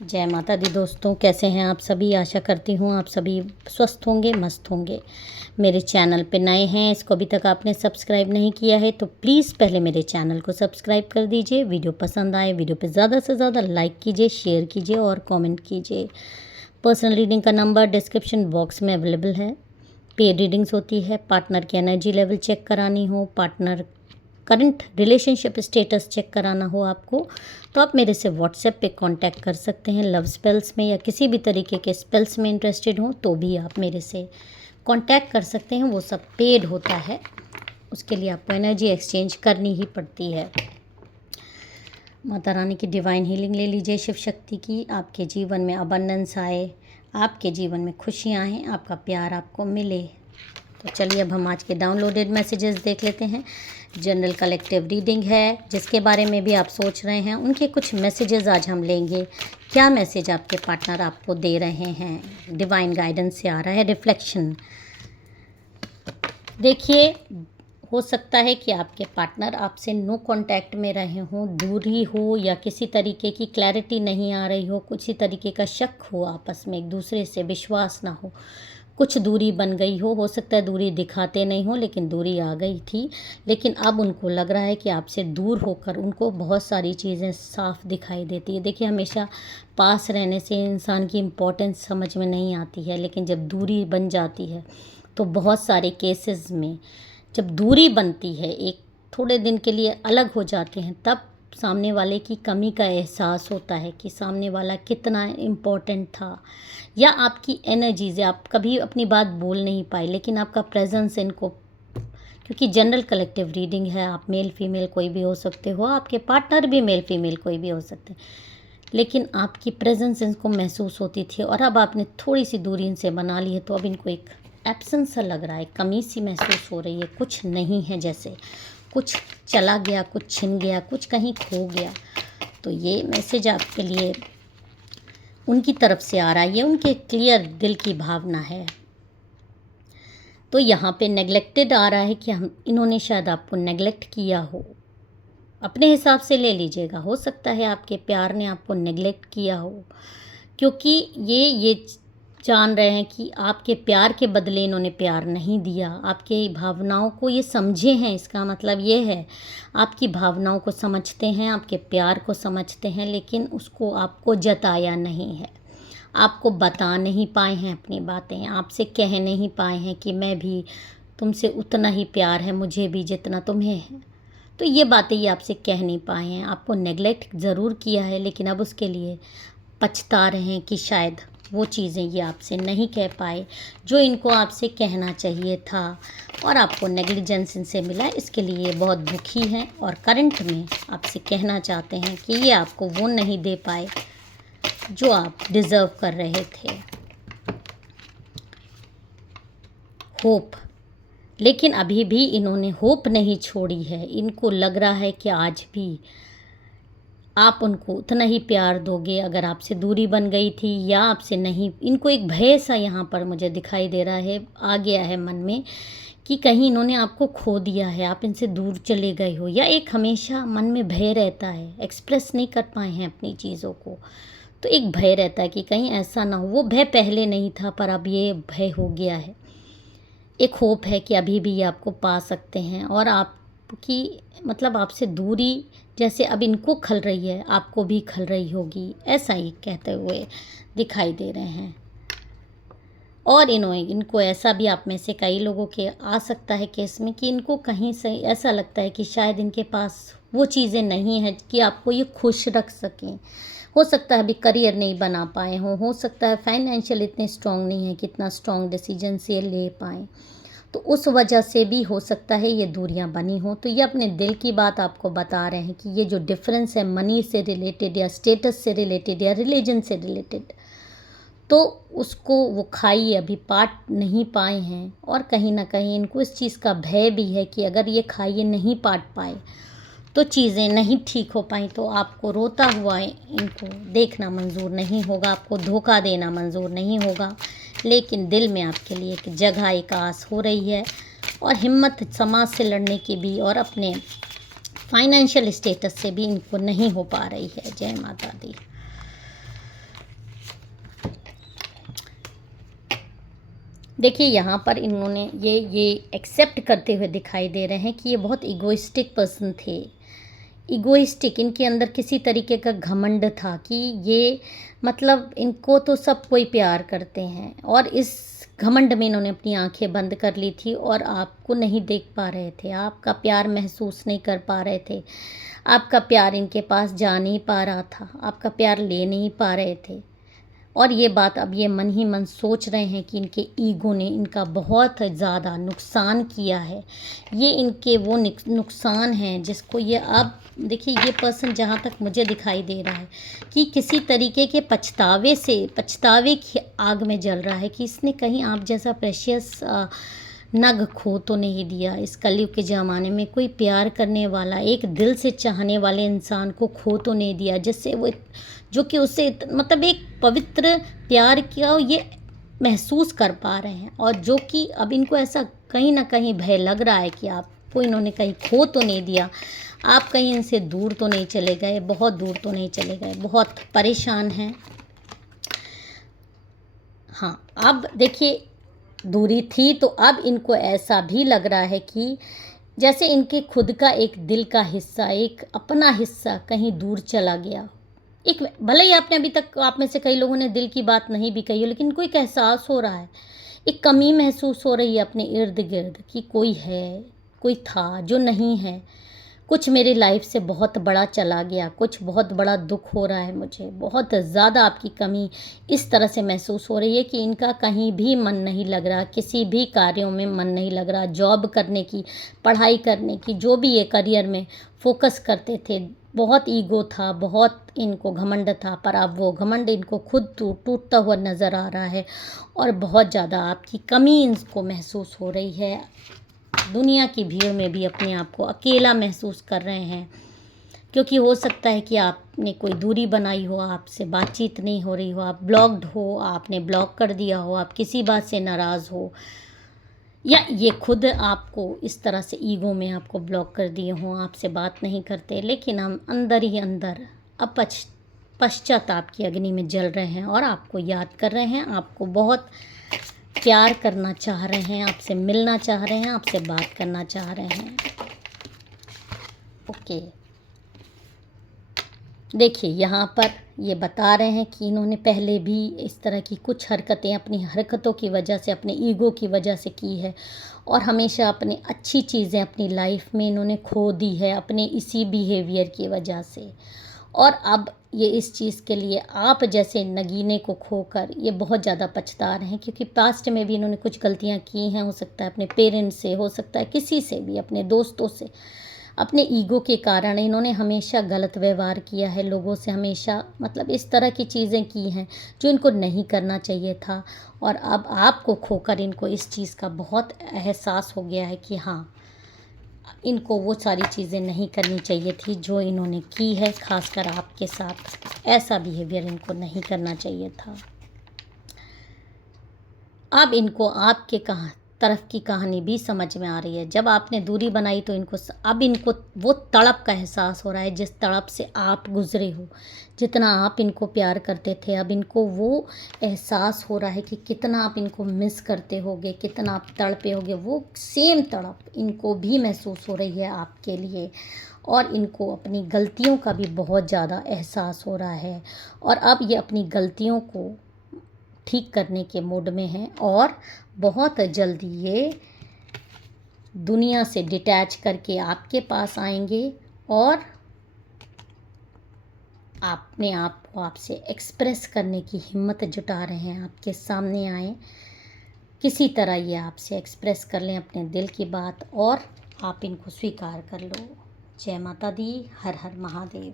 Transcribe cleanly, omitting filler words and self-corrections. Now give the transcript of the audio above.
जय माता दी दोस्तों, कैसे हैं आप सभी। आशा करती हूँ आप सभी स्वस्थ होंगे, मस्त होंगे। मेरे चैनल पे नए हैं, इसको अभी तक आपने सब्सक्राइब नहीं किया है तो प्लीज़ पहले मेरे चैनल को सब्सक्राइब कर दीजिए। वीडियो पसंद आए वीडियो पे ज़्यादा से ज़्यादा लाइक कीजिए, शेयर कीजिए और कमेंट कीजिए। पर्सनल रीडिंग का नंबर डिस्क्रिप्शन बॉक्स में अवेलेबल है। पेड रीडिंग्स होती है, पार्टनर की एनर्जी लेवल चेक करानी हो, partner current relationship status check कराना हो आपको, तो आप मेरे से व्हाट्सएप पे कांटेक्ट कर सकते हैं। लव स्पेल्स में या किसी भी तरीके के स्पेल्स में इंटरेस्टेड हो तो भी आप मेरे से कांटेक्ट कर सकते हैं। वो सब पेड होता है, उसके लिए आपको एनर्जी एक्सचेंज करनी ही पड़ती है। माता रानी की डिवाइन हीलिंग ले लीजिए, शिव शक्ति की। आपके जीवन में अबंडेंस आए, आपके जीवन में खुशियाँ आएँ, आपका प्यार आपको मिले। तो चलिए अब हम आज के डाउनलोडेड मैसेजेस देख लेते हैं। जनरल कलेक्टिव रीडिंग है, जिसके बारे में भी आप सोच रहे हैं उनके कुछ मैसेजेस आज हम लेंगे। क्या मैसेज आपके पार्टनर आपको दे रहे हैं, डिवाइन गाइडेंस से आ रहा है रिफ्लेक्शन। देखिए, हो सकता है कि आपके पार्टनर आपसे नो कांटेक्ट में रहे हों, दूरी हो या किसी तरीके की क्लैरिटी नहीं आ रही हो, कुछ ही तरीके का शक हो, आपस में एक दूसरे से विश्वास ना हो, कुछ दूरी बन गई हो सकता है दूरी दिखाते नहीं हो लेकिन दूरी आ गई थी। लेकिन अब उनको लग रहा है कि आपसे दूर होकर उनको बहुत सारी चीज़ें साफ दिखाई देती है। देखिए, हमेशा पास रहने से इंसान की इम्पोर्टेंस समझ में नहीं आती है, लेकिन जब दूरी बन जाती है तो बहुत सारे केसेस में जब दूरी बनती है, एक थोड़े दिन के लिए अलग हो जाते हैं, तब सामने वाले की कमी का एहसास होता है कि सामने वाला कितना इम्पोर्टेंट था, या आपकी एनर्जीज, आप कभी अपनी बात बोल नहीं पाए लेकिन आपका प्रेजेंस इनको, क्योंकि जनरल कलेक्टिव रीडिंग है, आप मेल फीमेल कोई भी हो सकते हो, आपके पार्टनर भी मेल फीमेल कोई भी हो सकते हैं, लेकिन आपकी प्रेजेंस इनको महसूस होती थी और अब आपने थोड़ी सी दूरी इनसे बना ली है तो अब इनको एक एब्सेंस सा लग रहा है, कमी सी महसूस हो रही है, कुछ नहीं है, जैसे कुछ चला गया, कुछ छिन गया, कुछ कहीं खो गया। तो ये मैसेज आपके लिए उनकी तरफ से आ रहा है, ये उनके क्लियर दिल की भावना है। तो यहाँ पे नेग्लेक्टेड आ रहा है कि इन्होंने शायद आपको नेग्लेक्ट किया हो, अपने हिसाब से ले लीजिएगा। हो सकता है आपके प्यार ने आपको नेग्लेक्ट किया हो, क्योंकि ये जान रहे हैं कि आपके प्यार के बदले इन्होंने प्यार नहीं दिया, आपके भावनाओं को ये समझे हैं। इसका मतलब ये है आपकी भावनाओं को समझते हैं, आपके प्यार को समझते हैं, लेकिन उसको आपको जताया नहीं है, आपको बता नहीं पाए हैं अपनी बातें, आपसे कह नहीं पाए हैं कि मैं भी तुमसे उतना ही प्यार है मुझे भी जितना तुम्हें है। तो ये बातें ये आपसे कह नहीं पाए हैं, आपको नेग्लेक्ट ज़रूर किया है, लेकिन अब उसके लिए पछता रहे हैं कि शायद वो चीज़ें ये आपसे नहीं कह पाए जो इनको आपसे कहना चाहिए था, और आपको नेग्लिजेंस इनसे मिला, इसके लिए बहुत दुखी हैं और करंट में आपसे कहना चाहते हैं कि ये आपको वो नहीं दे पाए जो आप डिज़र्व कर रहे थे। होप, लेकिन अभी भी इन्होंने होप नहीं छोड़ी है। इनको लग रहा है कि आज भी आप उनको उतना ही प्यार दोगे अगर आपसे दूरी बन गई थी या आपसे नहीं। इनको एक भय सा यहाँ पर मुझे दिखाई दे रहा है, आ गया है मन में, कि कहीं इन्होंने आपको खो दिया है, आप इनसे दूर चले गए हो, या एक हमेशा मन में भय रहता है, एक्सप्रेस नहीं कर पाए हैं अपनी चीज़ों को, तो एक भय रहता है कि कहीं ऐसा ना हो। वो भय पहले नहीं था पर अब ये भय हो गया है। एक होप है कि अभी भी ये आपको पा सकते हैं, और आपकी मतलब आपसे दूरी जैसे अब इनको खल रही है आपको भी खल रही होगी, ऐसा ही कहते हुए दिखाई दे रहे हैं। और इनको ऐसा भी आप में से कई लोगों के आ सकता है केस में कि इनको कहीं से ऐसा लगता है कि शायद इनके पास वो चीज़ें नहीं हैं कि आपको ये खुश रख सकें। हो सकता है अभी करियर नहीं बना पाए हों, हो सकता है फाइनेंशियल इतने स्ट्रॉन्ग नहीं है कि इतना स्ट्रॉन्ग डिसीजन से ले पाएँ, तो उस वजह से भी हो सकता है ये दूरियां बनी हो। तो ये अपने दिल की बात आपको बता रहे हैं कि ये जो डिफरेंस है मनी से रिलेटेड या स्टेटस से रिलेटेड या रिलीजन से रिलेटेड, तो उसको वो खाई अभी पाट नहीं पाए हैं, और कहीं ना कहीं इनको इस चीज़ का भय भी है कि अगर ये खाई नहीं पाट पाए तो चीज़ें नहीं ठीक हो पाई, तो आपको रोता हुआ इनको देखना मंजूर नहीं होगा, आपको धोखा देना मंजूर नहीं होगा। लेकिन दिल में आपके लिए एक जगह, एक आस हो रही है, और हिम्मत समाज से लड़ने की भी और अपने फाइनेंशियल स्टेटस से भी इनको नहीं हो पा रही है। जय माता दी। देखिए यहाँ पर इन्होंने ये एक्सेप्ट करते हुए दिखाई दे रहे हैं कि ये बहुत इगोइस्टिक पर्सन थे। इगोइस्टिक, इनके अंदर किसी तरीके का घमंड था कि ये मतलब इनको तो सब कोई प्यार करते हैं, और इस घमंड में इन्होंने अपनी आंखें बंद कर ली थी और आपको नहीं देख पा रहे थे, आपका प्यार महसूस नहीं कर पा रहे थे, आपका प्यार इनके पास जा नहीं पा रहा था, आपका प्यार ले नहीं पा रहे थे। और ये बात अब ये मन ही मन सोच रहे हैं कि इनके ईगो ने इनका बहुत ज़्यादा नुकसान किया है। ये इनके वो नुकसान हैं जिसको ये अब देखिए, ये पर्सन जहाँ तक मुझे दिखाई दे रहा है कि किसी तरीके के पछतावे की आग में जल रहा है कि इसने कहीं आप जैसा प्रेशियस नग खो तो नहीं दिया। इस कलयुग के ज़माने में कोई प्यार करने वाला, एक दिल से चाहने वाले इंसान को खो तो नहीं दिया, जिससे वो जो कि उससे मतलब एक पवित्र प्यार किया ये महसूस कर पा रहे हैं। और जो कि अब इनको ऐसा कहीं ना कहीं भय लग रहा है कि आपको इन्होंने कहीं खो तो नहीं दिया, आप कहीं इनसे दूर तो नहीं चले गए, बहुत दूर तो नहीं चले गए, बहुत परेशान हैं। हाँ, अब देखिए, दूरी थी तो अब इनको ऐसा भी लग रहा है कि जैसे इनके खुद का एक दिल का हिस्सा, एक अपना हिस्सा कहीं दूर चला गया। एक भले ही आपने अभी तक, आप में से कई लोगों ने दिल की बात नहीं भी कही हो, लेकिन इनको एक एहसास हो रहा है, एक कमी महसूस हो रही है अपने इर्द गिर्द कि कोई है, कोई था जो नहीं है, कुछ मेरी लाइफ से बहुत बड़ा चला गया, कुछ बहुत बड़ा दुख हो रहा है मुझे, बहुत ज़्यादा आपकी कमी इस तरह से महसूस हो रही है कि इनका कहीं भी मन नहीं लग रहा, किसी भी कार्यों में मन नहीं लग रहा, जॉब करने की, पढ़ाई करने की, जो भी ये करियर में फोकस करते थे, बहुत ईगो था, बहुत इनको घमंड था, पर अब वो घमंड इनको खुद टूटता हुआ नज़र आ रहा है और बहुत ज़्यादा आपकी कमी इनको महसूस हो रही है। दुनिया की भीड़ में भी अपने आप को अकेला महसूस कर रहे हैं, क्योंकि हो सकता है कि आपने कोई दूरी बनाई हो, आपसे बातचीत नहीं हो रही हो, आप ब्लॉक्ड हो, आपने ब्लॉक कर दिया हो, आप किसी बात से नाराज़ हो, या ये खुद आपको इस तरह से ईगो में आपको ब्लॉक कर दिए हों, आपसे बात नहीं करते, लेकिन हम अंदर ही अंदर अब पश्चाताप की अग्नि में जल रहे हैं और आपको याद कर रहे हैं, आपको बहुत प्यार करना चाह रहे हैं, आपसे मिलना चाह रहे हैं, आपसे बात करना चाह रहे हैं। ओके, देखिए यहाँ पर ये बता रहे हैं कि इन्होंने पहले भी इस तरह की कुछ हरकतें अपनी हरकतों की वजह से, अपने ईगो की वजह से की है, और हमेशा अपनी अच्छी चीज़ें अपनी लाइफ में इन्होंने खो दी है अपने इसी बिहेवियर की वजह से। और अब ये इस चीज़ के लिए आप जैसे नगीने को खोकर ये बहुत ज़्यादा पछता रहे हैं, क्योंकि पास्ट में भी इन्होंने कुछ गलतियां की हैं, हो सकता है अपने पेरेंट्स से, हो सकता है किसी से भी, अपने दोस्तों से। अपने ईगो के कारण इन्होंने हमेशा गलत व्यवहार किया है लोगों से, हमेशा मतलब इस तरह की चीज़ें की हैं जो इनको नहीं करना चाहिए था। और अब आपको खोकर इनको इस चीज़ का बहुत एहसास हो गया है कि हाँ, इनको वो सारी चीज़ें नहीं करनी चाहिए थी जो इन्होंने की है, खासकर आपके साथ ऐसा बिहेवियर इनको नहीं करना चाहिए था। अब इनको आपके तरफ की कहानी भी समझ में आ रही है। जब आपने दूरी बनाई तो अब इनको वो तड़प का एहसास हो रहा है जिस तड़प से आप गुजरे हो, जितना आप इनको प्यार करते थे, अब इनको वो एहसास हो रहा है कि कितना आप इनको मिस करते होगे, कितना आप तड़पे होगे। वो सेम तड़प इनको भी महसूस हो रही है आपके लिए, और इनको अपनी गलतियों का भी बहुत ज़्यादा एहसास हो रहा है। और अब ये अपनी गलतियों को ठीक करने के मूड में हैं और बहुत जल्दी ये दुनिया से डिटैच करके आपके पास आएंगे और अपने आप को आपसे एक्सप्रेस करने की हिम्मत जुटा रहे हैं, आपके सामने आए, किसी तरह ये आपसे एक्सप्रेस कर लें अपने दिल की बात और आप इनको स्वीकार कर लो। जय माता दी, हर हर महादेव।